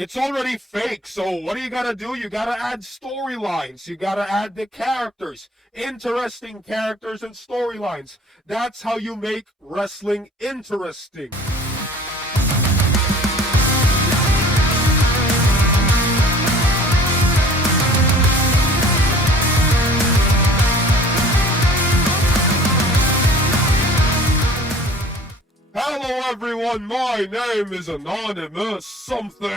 it's already fake. So what do you gotta do? You gotta add storylines. You gotta add the characters, interesting characters and storylines. That's how you make wrestling interesting. Hello everyone, my name is Anonymous Something,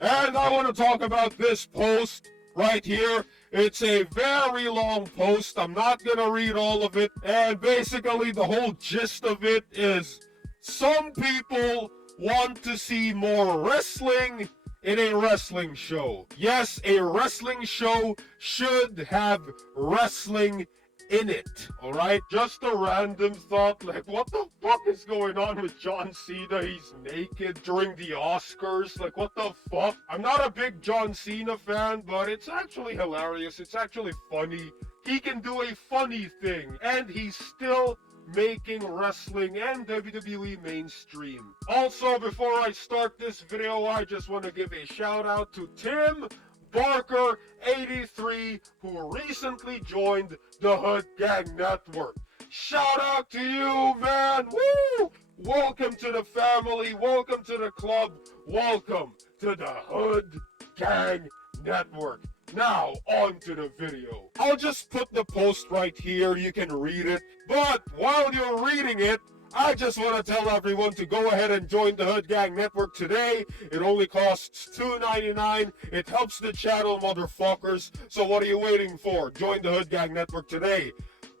and I want to talk about this post right here. It's a very long post. I'm not going to read all of it, and basically the whole gist of it is some people want to see more wrestling in a wrestling show. Yes, a wrestling show should have wrestling in it, alright? Just a random thought, like, what the fuck is going on with John Cena? He's naked during the Oscars, like, what the fuck? I'm not a big John Cena fan, but it's actually hilarious, it's actually funny. He can do a funny thing, and he's still making wrestling and WWE mainstream. Also, before I start this video, I just want to give a shout out to Tim Barker 83, who recently joined the Hood Gang Network. Shout out to you, man! Woo! Welcome to the family, welcome to the club, welcome to the Hood Gang Network. Now, on to the video. I'll just put the post right here, you can read it. But while you're reading it, I just want to tell everyone to go ahead and join the Hood Gang Network today. It only costs $2.99. It helps the channel, motherfuckers. So what are you waiting for? Join the Hood Gang Network today.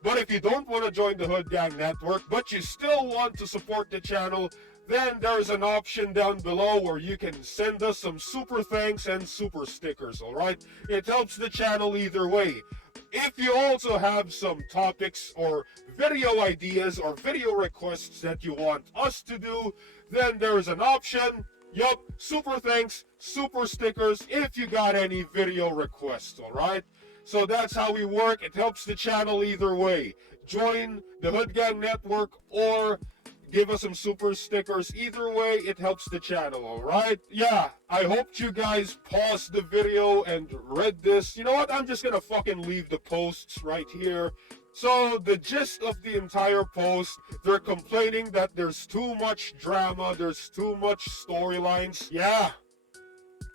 But if you don't want to join the Hood Gang Network, but you still want to support the channel, then there's an option down below where you can send us some super thanks and super stickers, alright? It helps the channel either way. If you also have some topics or video ideas or video requests that you want us to do, then there's an option. Yup, super thanks, super stickers if you got any video requests, alright? So that's how we work. It helps the channel either way. Join the Hood Gang Network or give us some super stickers. Either way, it helps the channel, alright? Yeah, I hope you guys paused the video and read this. You know what? I'm just gonna fucking leave the posts right here. So, the gist of the entire post, they're complaining that there's too much drama, there's too much storylines. Yeah,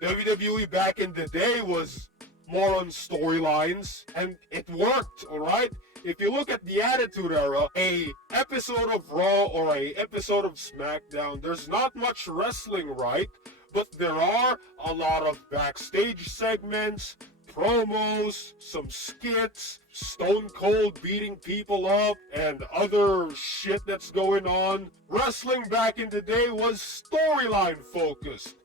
WWE back in the day was more on storylines, and it worked, alright? If you look at the Attitude Era, a episode of Raw or a episode of SmackDown, there's not much wrestling, right? But there are a lot of backstage segments, promos, some skits, Stone Cold beating people up, and other shit that's going on. Wrestling back in the day was storyline focused,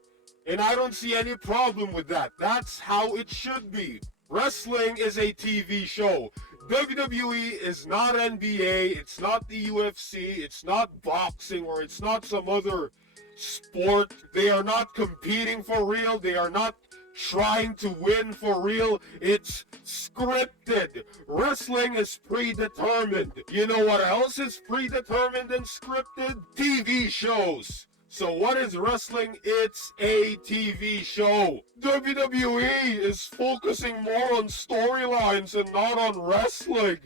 and I don't see any problem with that. That's how it should be. Wrestling is a TV show. WWE is not NBA, it's not the UFC, it's not boxing, or it's not some other sport. They are not competing for real, they are not trying to win for real. It's scripted. Wrestling is predetermined. You know what else is predetermined and scripted? TV shows. So what is wrestling? It's a TV show. WWE is focusing more on storylines and not on wrestling.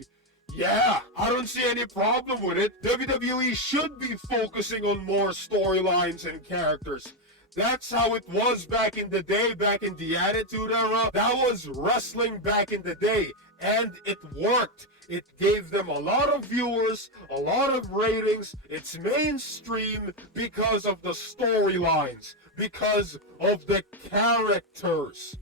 Yeah, I don't see any problem with it. WWE should be focusing on more storylines and characters. That's how it was back in the day, back in the Attitude Era. That was wrestling back in the day, and it worked. It gave them a lot of viewers, a lot of ratings. It's mainstream because of the storylines, because of the characters.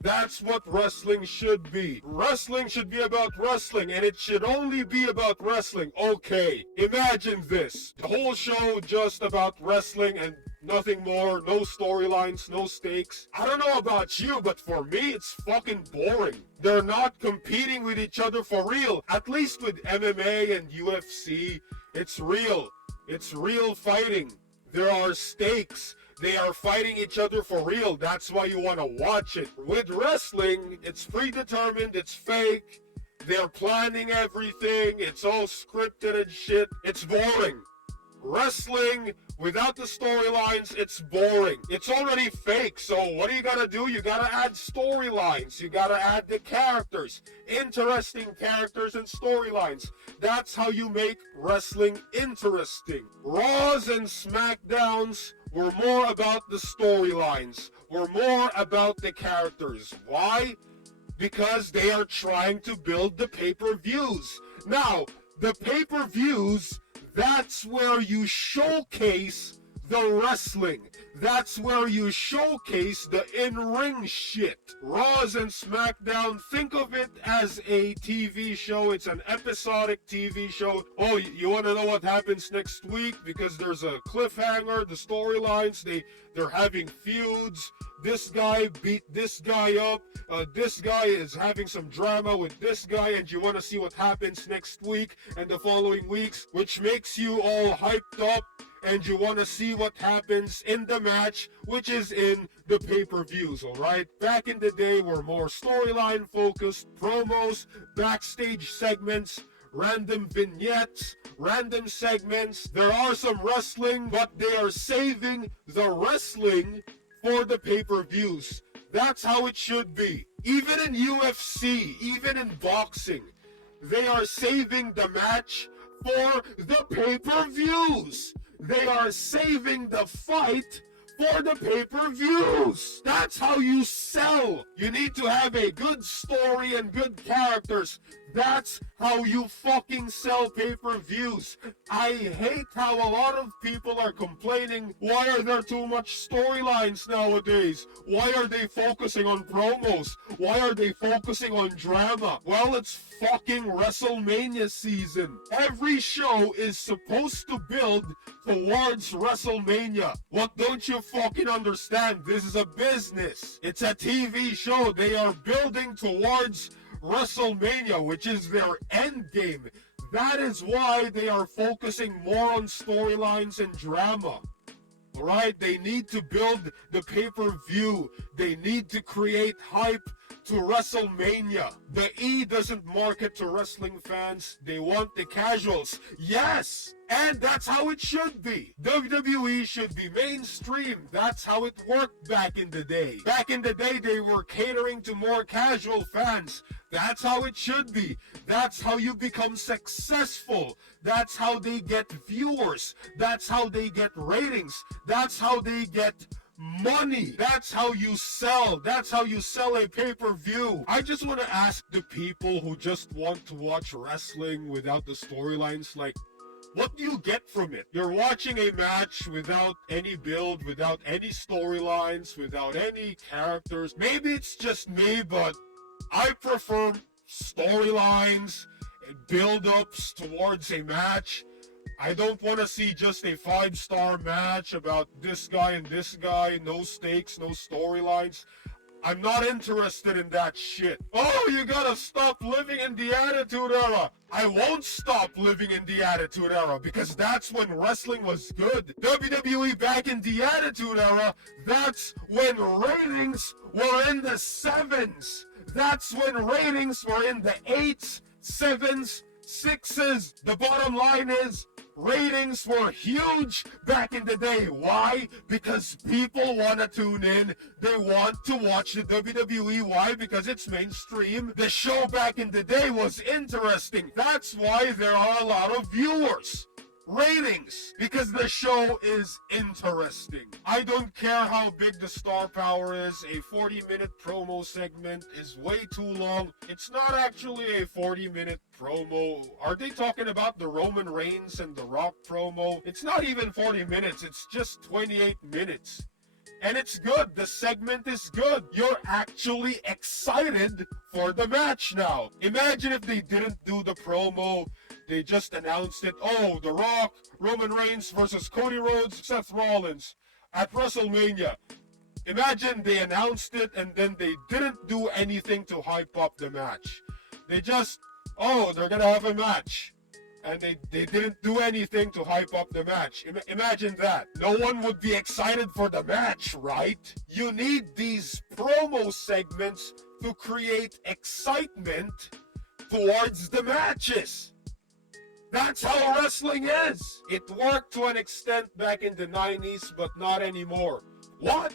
That's what wrestling should be. Wrestling should be about wrestling, and it should only be about wrestling. Okay, imagine this. The whole show just about wrestling and nothing more, no storylines, no stakes. I don't know about you, but for me, it's fucking boring. They're not competing with each other for real. At least with MMA and UFC, it's real. It's real fighting. There are stakes. They are fighting each other for real. That's why you want to watch it. With wrestling, it's predetermined, it's fake. They're planning everything. It's all scripted and shit. It's boring. Wrestling without the storylines, it's boring. It's already fake, so what do? You gotta add storylines. You gotta add the characters. Interesting characters and storylines. That's how you make wrestling interesting. Raws and SmackDowns were more about the storylines. Were more about the characters. Why? Because they are trying to build the pay-per-views. Now, the pay-per-views, that's where you showcase the wrestling. That's where you showcase the in-ring shit. Raws and SmackDown, think of it as a TV show. It's an episodic TV show. Oh, you want to know what happens next week? Because there's a cliffhanger, the storylines, they're having feuds. This guy beat this guy up. This guy is having some drama with this guy, and you want to see what happens next week and the following weeks, which makes you all hyped up, and you want to see what happens in the match, which is in the pay-per-views, alright? Back in the day, were more storyline focused, promos, backstage segments, random vignettes, random segments. There are some wrestling, but they are saving the wrestling for the pay-per-views. That's how it should be. Even in UFC, even in boxing, they are saving the match for the pay-per-views. They are saving the fight for the pay-per-views. That's how you sell. You need to have a good story and good characters. That's how you fucking sell pay-per-views. I hate how a lot of people are complaining, why are there too much storylines nowadays? Why are they focusing on promos? Why are they focusing on drama? Well, it's fucking Wrestlemania season. Every show is supposed to build towards Wrestlemania. What don't you fucking understand? This is a business. It's a TV show. They are building towards Wrestlemania, which is their end game. That is why they are focusing more on storylines and drama. Alright, they need to build the pay-per-view. They need to create hype to WrestleMania. The E doesn't market to wrestling fans. They want the casuals. Yes! And that's how it should be. WWE should be mainstream. That's how it worked back in the day. Back in the day, they were catering to more casual fans. That's how it should be. That's how you become successful. That's how they get viewers. That's how they get ratings. That's how they get money. That's how you sell. That's how you sell a pay-per-view. I just want to ask the people who just want to watch wrestling without the storylines, like, what do you get from it? You're watching a match without any build, without any storylines, without any characters. Maybe it's just me, but I prefer storylines and build-ups towards a match. I don't want to see just a 5-star match about this guy and this guy, no stakes, no storylines. I'm not interested in that shit. Oh, you gotta stop living in the Attitude Era. I won't stop living in the Attitude Era because that's when wrestling was good. WWE back in the Attitude Era, that's when ratings were in the 7s. That's when ratings were in the 8s, 7s, 6s. The bottom line is, ratings were huge back in the day. Why? Because people want to tune in. They want to watch the WWE. Why? Because it's mainstream. The show back in the day was interesting. That's why there are a lot of viewers. Ratings, because the show is interesting. I don't care how big the star power is. A 40-minute promo segment is way too long. It's not actually a 40-minute promo. Are they talking about the Roman Reigns and The Rock promo? It's not even 40 minutes. It's just 28 minutes. And it's good. The segment is good. You're actually excited for the match now. Imagine if they didn't do the promo. They just announced it. Oh, The Rock, Roman Reigns versus Cody Rhodes, Seth Rollins at WrestleMania. Imagine they announced it and then they didn't do anything to hype up the match. They just, oh, they're gonna have a match. And they didn't do anything to hype up the match. Imagine that. No one would be excited for the match, right? You need these promo segments to create excitement towards the matches. That's how wrestling is. It worked to an extent back in the 90s, but not anymore. What?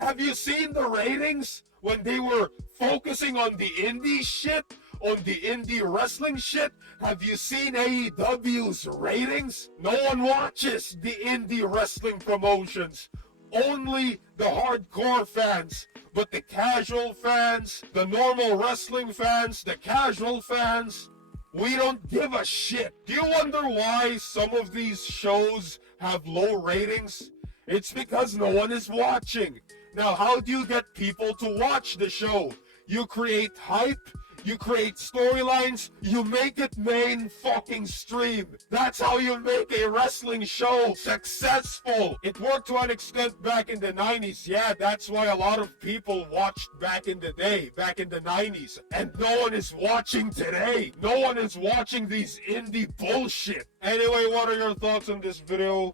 Have you seen the ratings when they were focusing on the indie shit? On the indie wrestling shit? Have you seen AEW's ratings? No one watches the indie wrestling promotions. Only the hardcore fans. But the casual fans, the normal wrestling fans, the casual fans, we don't give a shit. Do you wonder why some of these shows have low ratings? It's because no one is watching. Now, how do you get people to watch the show? You create hype, you create storylines, you make it main fucking stream. That's how you make a wrestling show successful. It worked to an extent back in the 90s. Yeah, that's why a lot of people watched back in the day, back in the 90s. And no one is watching today. No one is watching these indie bullshit. Anyway, what are your thoughts on this video?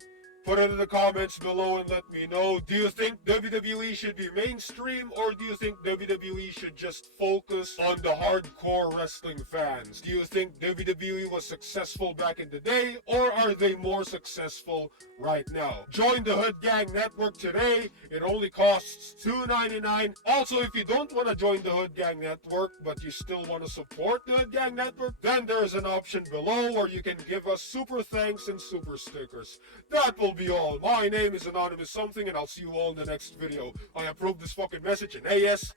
Put it in the comments below and let me know. Do you think WWE should be mainstream, or do you think WWE should just focus on the hardcore wrestling fans? Do you think WWE was successful back in the day, or are they more successful right now? Join the Hood Gang Network today. It only costs $2.99. Also, if you don't want to join the Hood Gang Network, but you still want to support the Hood Gang Network, then there's an option below where you can give us super thanks and super stickers. That will be all. My name is Anonymous Something, and I'll see you all in the next video. I approve this fucking message, and AS.